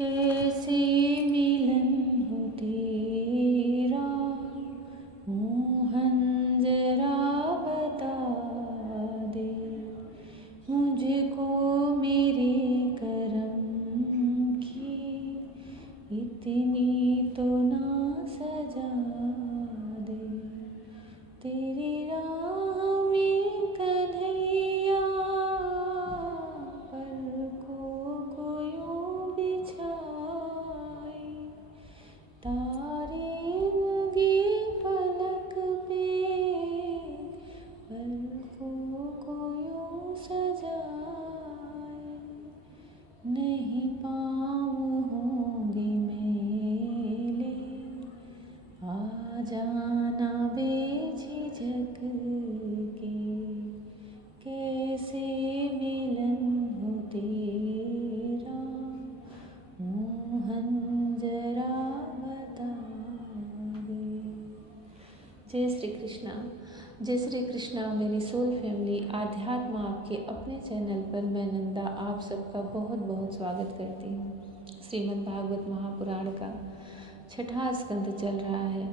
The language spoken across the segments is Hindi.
कैसे मिलन हो तेरा मोहन, जरा बता दे मुझको मेरे करम की इतनी तो ना सजा दे। तेरी राह में कन्हैया पलकों को यूं बिछाए, तारे लगे पलक पे पलकों को यूं सजाए। नहीं पाँव होंगे मेले, आ जाना बेझिझक के। कैसे मिलन हो तेरा मोहन, जरा बता दे। जय श्री कृष्णा। जय श्री कृष्णा मेरी सोल फैमिली। आध्यात्म आपके अपने चैनल पर मैं नंदा आप सबका बहुत बहुत स्वागत करती हूँ। श्रीमद् भागवत महापुराण का छठा स्कंद चल रहा है।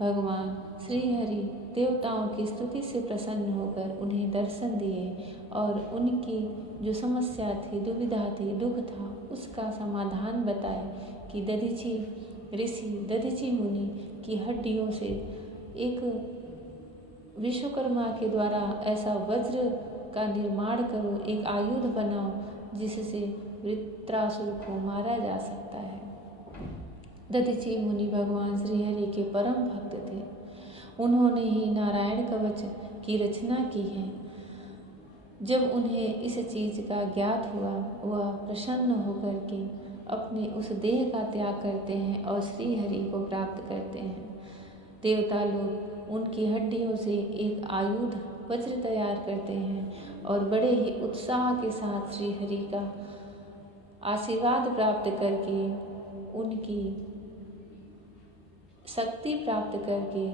भगवान श्री हरि देवताओं की स्तुति से प्रसन्न होकर उन्हें दर्शन दिए और उनकी जो समस्या थी, दुविधा थी, दुख था, उसका समाधान बताए कि दधीचि ऋषि, दधीचि मुनि की हड्डियों से एक विश्वकर्मा के द्वारा ऐसा वज्र का निर्माण करो, एक आयुध बनाओ जिससे वृत्रासुर को मारा जा सकता है। दधीचि मुनि भगवान श्री हरि के परम भक्त थे। उन्होंने ही नारायण कवच की रचना की है। जब उन्हें इस चीज का ज्ञात हुआ, वह प्रसन्न होकर के अपने उस देह का त्याग करते हैं और श्री हरि को प्राप्त करते हैं। देवता लोग उनकी हड्डियों से एक आयुध वज्र तैयार करते हैं और बड़े ही उत्साह के साथ श्री हरि का आशीर्वाद प्राप्त करके, उनकी शक्ति प्राप्त करके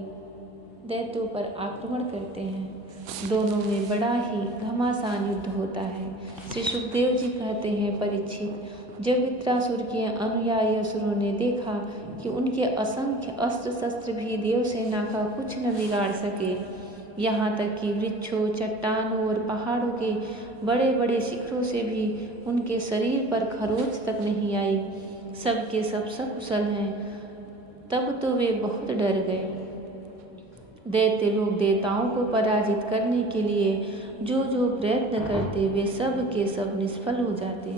दैत्यों पर आक्रमण करते हैं। दोनों में बड़ा ही घमासान युद्ध होता है। श्री सुखदेव जी कहते हैं, परीक्षित, जब वृत्रासुर के अनुयायी असुरों ने देखा कि उनके असंख्य अस्त्र शस्त्र भी देवसेना का कुछ न बिगाड़ सके, यहाँ तक कि वृक्षों, चट्टानों और पहाड़ों के बड़े बड़े शिखरों से भी उनके शरीर पर खरोंच तक नहीं आई, सबके सब सकुशल हैं, तब तो वे बहुत डर गए। दैत्य लोग देवताओं को पराजित करने के लिए जो जो प्रयत्न करते, वे सब के सब निष्फल हो जाते।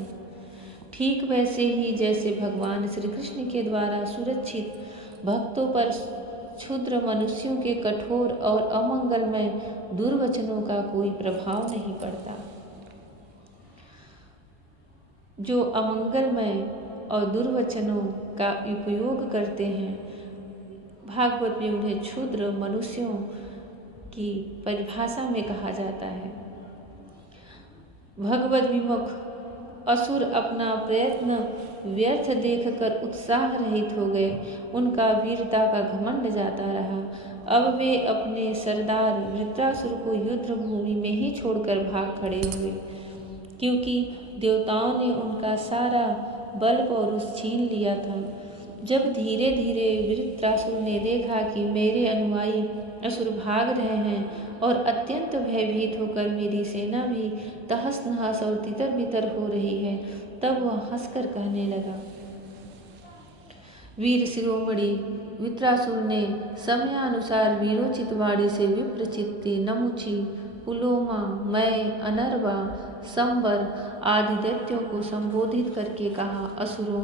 ठीक वैसे ही जैसे भगवान श्री कृष्ण के द्वारा सुरक्षित भक्तों पर क्षुद्र मनुष्यों के कठोर और अमंगलमय दुर्वचनों का कोई प्रभाव नहीं पड़ता। जो अमंगलमय और दुर्वचनों का उपयोग करते हैं, भागवत में उन्हें क्षुद्र मनुष्यों की परिभाषा में कहा जाता है। भगवत विमुख असुर अपना प्रयत्न व्यर्थ देखकर उत्साह रहित हो गए। उनका वीरता का घमंड जाता रहा। अब वे अपने सरदार वृत्रासुर को युद्ध भूमि में ही छोड़कर भाग खड़े हुए, क्योंकि देवताओं ने उनका सारा बल पौरुष छीन लिया था। जब धीरे धीरे वृत्रासुर ने देखा कि मेरे अनुयायी असुर भाग रहे हैं और अत्यंत भयभीत होकर मेरी सेना भी तहस नहस और तितर बितर हो रही है, तब वह हंसकर कहने लगा, वीर शिरोमणि वृत्रासुर ने समयानुसार वीरोचित वाणी से विप्रचित्ति, नमुचि, पुलोमा, मय, अनर्वा, संबर आदि दैत्यों को संबोधित करके कहा, असुरों,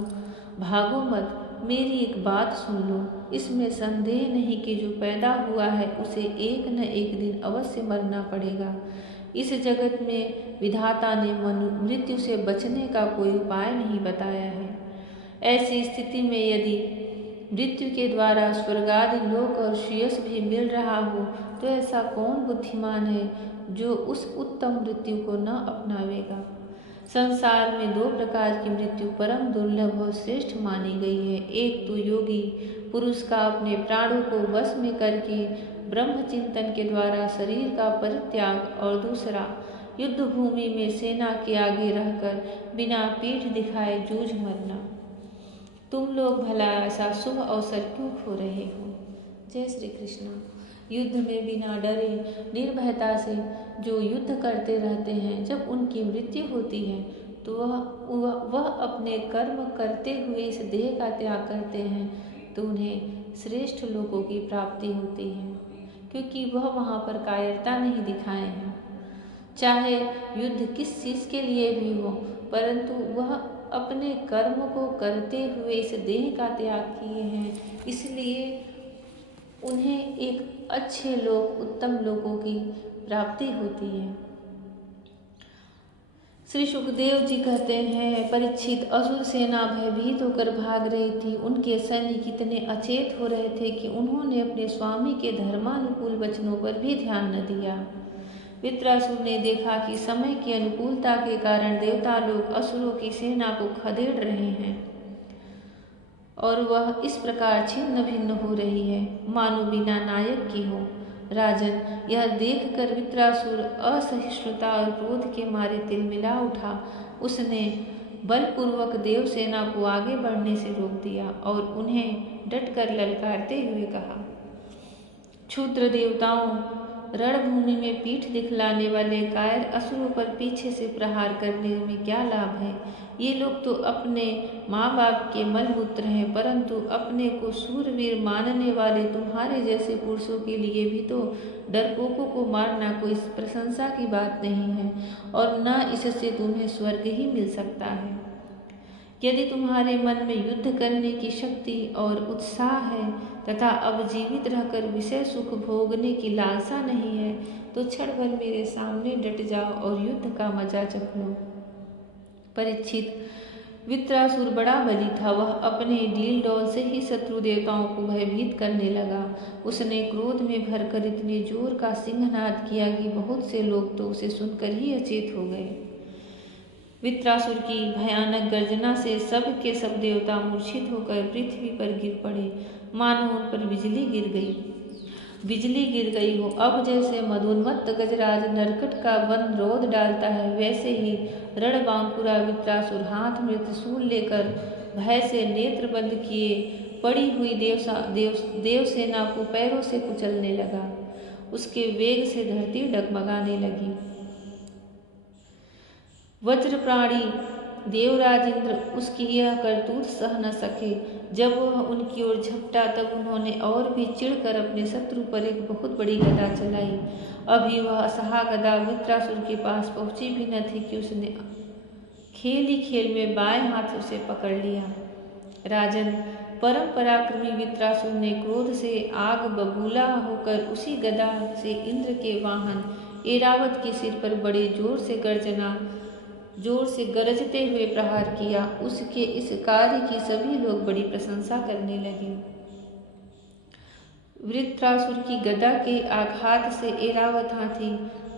भागो मत, मेरी एक बात सुन लो। इसमें संदेह नहीं कि जो पैदा हुआ है उसे एक न एक दिन अवश्य मरना पड़ेगा। इस जगत में विधाता ने मृत्यु से बचने का कोई उपाय नहीं बताया है। ऐसी स्थिति में यदि मृत्यु के द्वारा स्वर्गादि लोक और श्रेयस भी मिल रहा हो, तो ऐसा कौन बुद्धिमान है जो उस उत्तम मृत्यु को न अपनावेगा। संसार में दो प्रकार की मृत्यु परम दुर्लभ और श्रेष्ठ मानी गई है। एक तो योगी पुरुष का अपने प्राणों को वश में करके ब्रह्म चिंतन के द्वारा शरीर का परित्याग, और दूसरा युद्ध भूमि में सेना के आगे रहकर बिना पीठ दिखाए जूझ मरना। तुम लोग भला ऐसा शुभ अवसर क्यों खो रहे हो। जय श्री कृष्ण। युद्ध में बिना डरे निर्भयता से जो युद्ध करते रहते हैं, जब उनकी मृत्यु होती है तो वह अपने कर्म करते हुए इस देह का त्याग करते हैं, तो उन्हें श्रेष्ठ लोगों की प्राप्ति होती है, क्योंकि वह वहाँ पर कायरता नहीं दिखाए हैं। चाहे युद्ध किस चीज़ के लिए भी हो, परंतु वह अपने कर्म को करते हुए इस देह का त्याग किए हैं, इसलिए उन्हें एक अच्छे लोग, उत्तम लोगों की प्राप्ति होती है। श्री सुखदेव जी कहते हैं, परीक्षित, असुर सेना भयभीत होकर भाग रही थी। उनके सैनिक इतने अचेत हो रहे थे कि उन्होंने अपने स्वामी के धर्मानुकूल वचनों पर भी ध्यान न दिया। वृत्रासुर ने देखा कि समय की अनुकूलता के कारण देवता लोग असुरों की सेना को खदेड़ रहे हैं और वह इस प्रकार छिन्न भिन्न हो रही है, मानो बिना नायक की हो। राजन, यह देखकर वृत्रासुर असहिष्णुता और क्रोध के मारे तिलमिला उठा। उसने बलपूर्वक देवसेना को आगे बढ़ने से रोक दिया और उन्हें डटकर ललकारते हुए कहा, क्षुद्र देवताओं, रणभूमि में पीठ दिखलाने वाले कायर असुरों पर पीछे से प्रहार करने में क्या लाभ है। ये लोग तो अपने माँ बाप के मलमूत्र हैं, परंतु अपने को सूरवीर मानने वाले तुम्हारे जैसे पुरुषों के लिए भी तो डरपोकों को मारना कोई प्रशंसा की बात नहीं है, और न इससे तुम्हें स्वर्ग ही मिल सकता है। यदि तुम्हारे मन में युद्ध करने की शक्ति और उत्साह है तथा अब जीवित रहकर विषय सुख भोगने की लालसा नहीं है, तो क्षण भर मेरे सामने डट जाओ और युद्ध का मजा चख लो। परीक्षित, वृत्रासुर बड़ा बली था। वह अपने डील डौल से ही शत्रु देवताओं को भयभीत करने लगा। उसने क्रोध में भरकर इतने जोर का सिंहनाद किया कि बहुत से लोग तो उसे सुनकर ही अचेत हो गए। वृत्रासुर की भयानक गर्जना से सब के सब देवता मूर्छित होकर पृथ्वी पर गिर पड़े, मानो उन पर बिजली गिर गई हो। अब जैसे मदोन्मत्त गजराज नरकट का वन रोध डालता है, वैसे ही रणबांकुरा वृत्रासुर हाथ में त्रिशूल लेकर भय से नेत्र बंद किए पड़ी हुई देवसेना को पैरों से कुचलने लगा। उसके वेग से धरती डगमगाने लगी। वज्रप्राणी देवराज इंद्र उसकी यह करतूत सह न सके। जब वह उनकी ओर झपटा, तब उन्होंने और भी चिढ़कर अपने शत्रु पर एक बहुत बड़ी गदा चलाई। अभी वह असहा गदा वृत्रासुर के पास पहुंची भी न थी कि उसने खेल ही खेल में बाएं हाथ उसे पकड़ लिया। राजन, परम पराक्रमी वृत्रासुर ने क्रोध से आग बबूला होकर उसी गदा से इंद्र के वाहन ऐरावत के सिर पर बड़े जोर से गरजते हुए प्रहार किया। उसके इस कार्य की सभी लोग बड़ी प्रशंसा करने लगे। वृत्रासुर की गदा के आघात से ऐरावत हाथी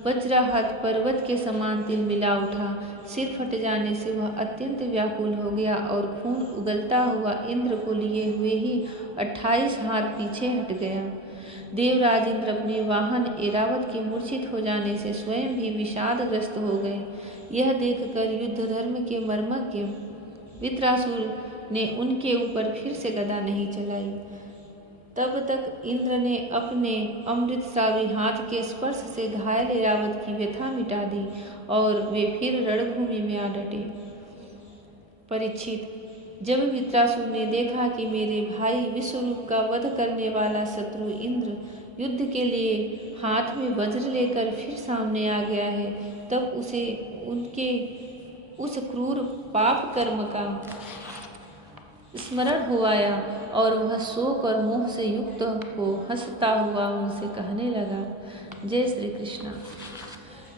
वज्राहत पर्वत के समान तिलमिला उठा। सिर फट जाने से वह अत्यंत व्याकुल हो गया और खून उगलता हुआ इंद्र को लिए हुए ही 28 हाथ पीछे हट गया। देवराज इंद्र अपने वाहन ऐरावत के मूर्छित हो जाने से स्वयं भी विषादग्रस्त हो गए। यह देखकर युद्ध धर्म के मर्मज्ञ वृत्रासुर ने उनके ऊपर फिर से गदा नहीं चलाई। तब तक इंद्र ने अपने अमृतस्रावी हाथ के स्पर्श से घायल ऐरावत की व्यथा मिटा दी और वे फिर रणभूमि में आ डटे। परीक्षित, जब वृत्रासुर ने देखा कि मेरे भाई विश्वरूप का वध करने वाला शत्रु इंद्र युद्ध के लिए हाथ में वज्र लेकर फिर सामने आ गया है, तब उसे उनके उस क्रूर पाप कर्म का स्मरण हो आया और वह शोक और मोह से युक्त हो हंसता हुआ उनसे कहने लगा, जय श्री कृष्ण।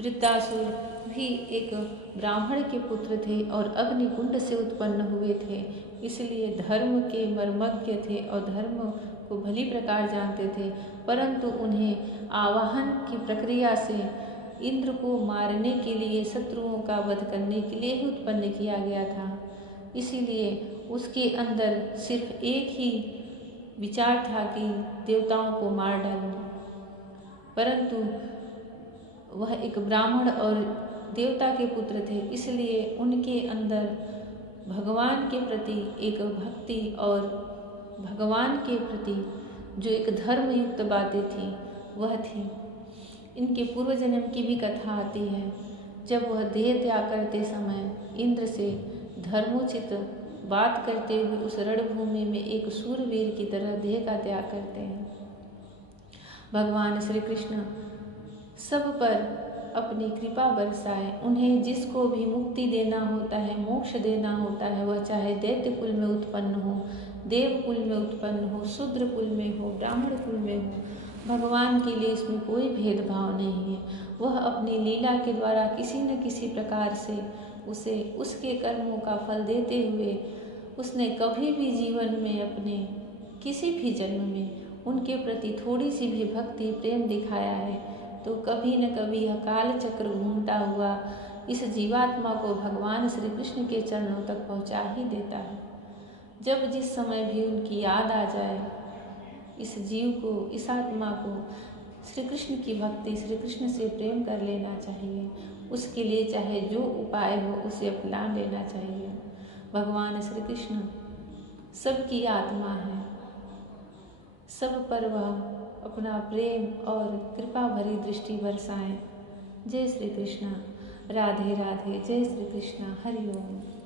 वृत्रासुर भी एक ब्राह्मण के पुत्र थे और अग्निकुंड से उत्पन्न हुए थे, इसलिए धर्म के मर्मज्ञ थे और धर्म को भली प्रकार जानते थे। परंतु उन्हें आवाहन की प्रक्रिया से इंद्र को मारने के लिए, शत्रुओं का वध करने के लिए ही उत्पन्न किया गया था। इसीलिए उसके अंदर सिर्फ एक ही विचार था कि देवताओं को मार डालूं। परंतु वह एक ब्राह्मण और देवता के पुत्र थे, इसलिए उनके अंदर भगवान के प्रति एक भक्ति और भगवान के प्रति जो एक धर्मयुक्त बातें थी वह थी। इनके पूर्व जन्म की भी कथा आती है। जब वह देह त्याग करते समय इंद्र से धर्मोचित बात करते हुए उस रणभूमि में एक शूरवीर की तरह देह का त्याग करते हैं। भगवान श्री कृष्ण सब पर अपनी कृपा बरसाए। उन्हें जिसको भी मुक्ति देना होता है, मोक्ष देना होता है, वह चाहे दैत्य कुल में उत्पन्न हो, देव कुल में उत्पन्न हो, शूद्र कुल में हो, ब्राह्मण कुल में हो, भगवान के लिए इसमें कोई भेदभाव नहीं है। वह अपनी लीला के द्वारा किसी न किसी प्रकार से उसे उसके कर्मों का फल देते हुए उसने कभी भी जीवन में अपने किसी भी जन्म में उनके प्रति थोड़ी सी भी भक्ति प्रेम दिखाया है तो कभी न कभी यह काल चक्र घूमता हुआ इस जीवात्मा को भगवान श्री कृष्ण के चरणों तक पहुंचा ही देता है। जब जिस समय भी उनकी याद आ जाए, इस जीव को, इस आत्मा को श्री कृष्ण की भक्ति, श्री कृष्ण से प्रेम कर लेना चाहिए। उसके लिए चाहे जो उपाय हो उसे अपना लेना चाहिए। भगवान श्री कृष्ण सबकी आत्मा है, सब पर वह अपना प्रेम और कृपा भरी दृष्टि बरसाएं। जय श्री कृष्ण। राधे राधे। जय श्री कृष्ण। हरि ओम।